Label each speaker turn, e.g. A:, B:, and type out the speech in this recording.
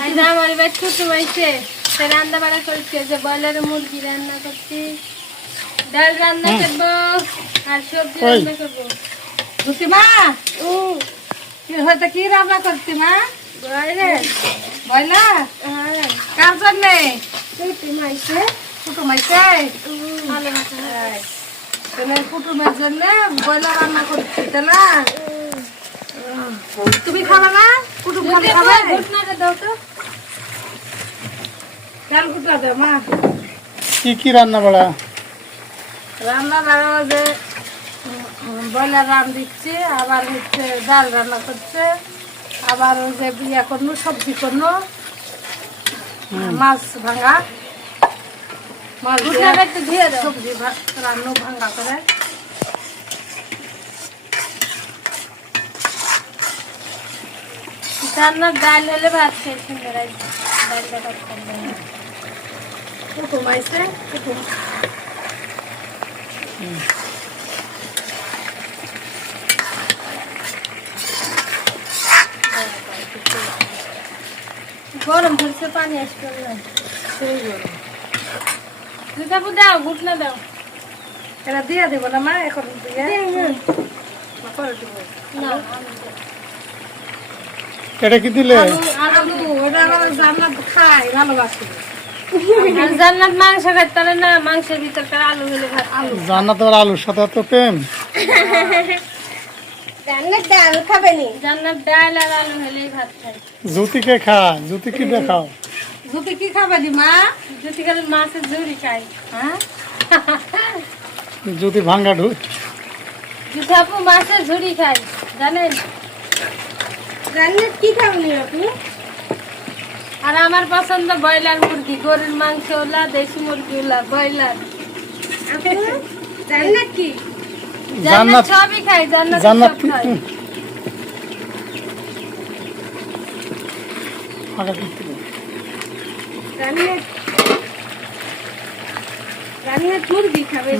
A: আজ আমার এবার ছোট হয়েছে সে রান্না বাড়া করছে যে ব্রয়লারের মুরগি রান্না করছি ডাল রান্না করব আর সবজি রান্না করব।
B: বুঝছি মা? কি হয়তো কি রান্না করছি মা?
A: ব্রয়লার।
B: বয়লা
A: হ্যাঁ।
B: কার জন্যে?
A: ছোট মাইছে
B: কুটুম আইছে কুটুমের জন্য বয়লা রান্না করছি তাই না তুমি খাবে না কুটুম খাবে খাবে
A: ঘটনাটা দাও তো
B: ডাল কুটা দে মা
C: কি কি রান্না বাড়া?
B: রান্না বাড়া যে ব্রয়লার রান দিচ্ছে আবার হচ্ছে ডাল রান্না করছে আবার ওই যে বিয়া করল সবজি করল মাছ ভাঙা। মাছ সবজি রান্না ভাঙা করে।
A: রান্নার ডাল হলে ভাত খেয়ে সুন্দর ডালটা ভাত খাব
B: কুটুম আইছে কুটুম
A: গরম ধরছে পানি আসবে না।
B: সেই গরম।
A: দুটাপু দাও ঘুটনা দাও।
B: এটা দিয়ে দেবো না মা এখন দিয়ে। না
C: এটা কি দিলে?
B: জান্নাত
A: আর জান্নাত মাংস খাইতে না মাংসের আলু হলে আলু
C: জান্নাতের আলুর সাথে তো প্রেম।
A: জান্নাত জান্নাত আর
C: দেখাও?
B: যদি কি খাবে দি মা?
A: যদি খালি মাছের ঝুড়ি খাই
B: হ্যাঁ?
C: জ্যোতি ভাঙ্গা ঢুক
A: যদি আপু মাছের ঝুড়ি খাই জানেন? জান্নাত কি খাবেন আপনি? আর আমার পছন্দ ব্রয়লার মুরগি গরুর মাংস ওলা দেশি মুরগি ওলা ব্রয়লার জান্নাত কি? জান্নাত সবই খাই জান্নাত
C: জান্নাত
A: সব খাই জান্নাত জান্নাত মুরগি খাবে